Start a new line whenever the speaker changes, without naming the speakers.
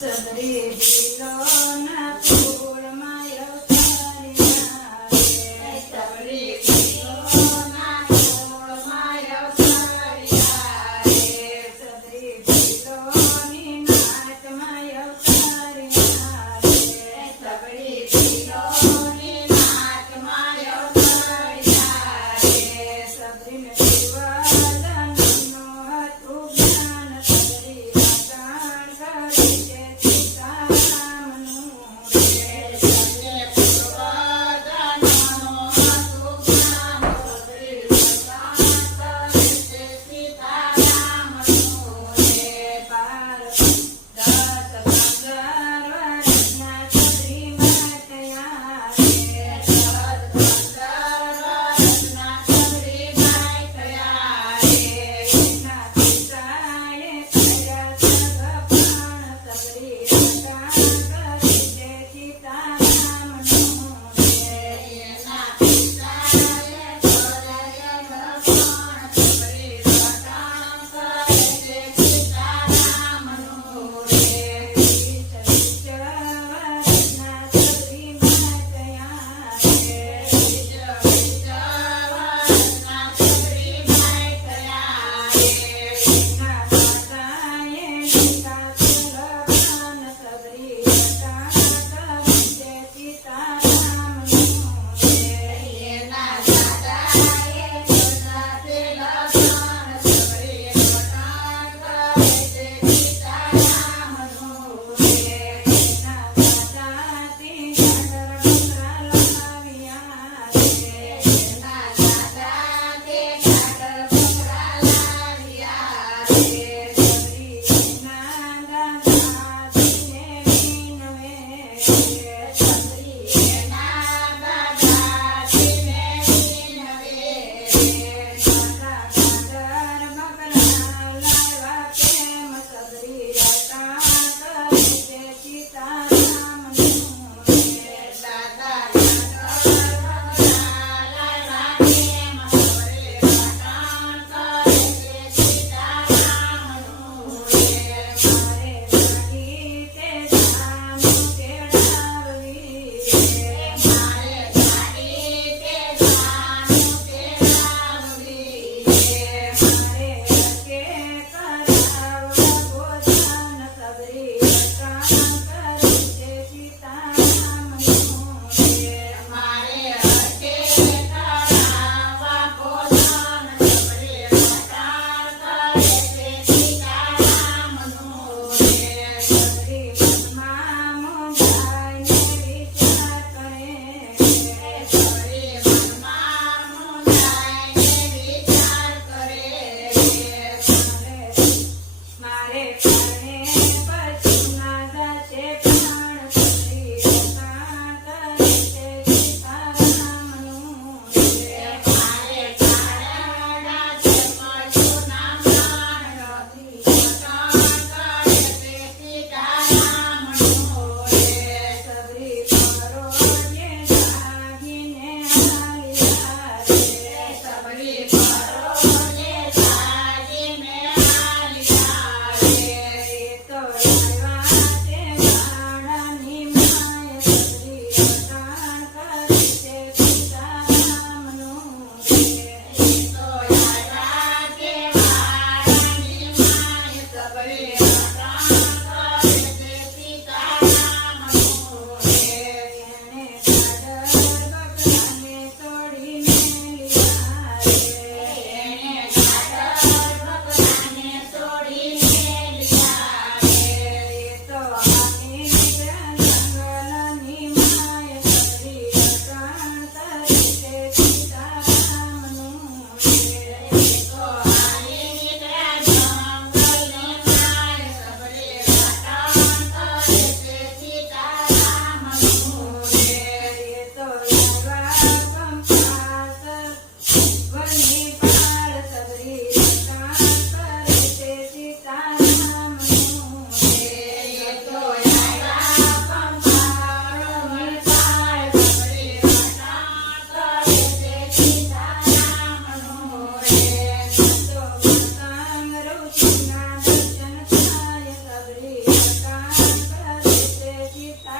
Santa time.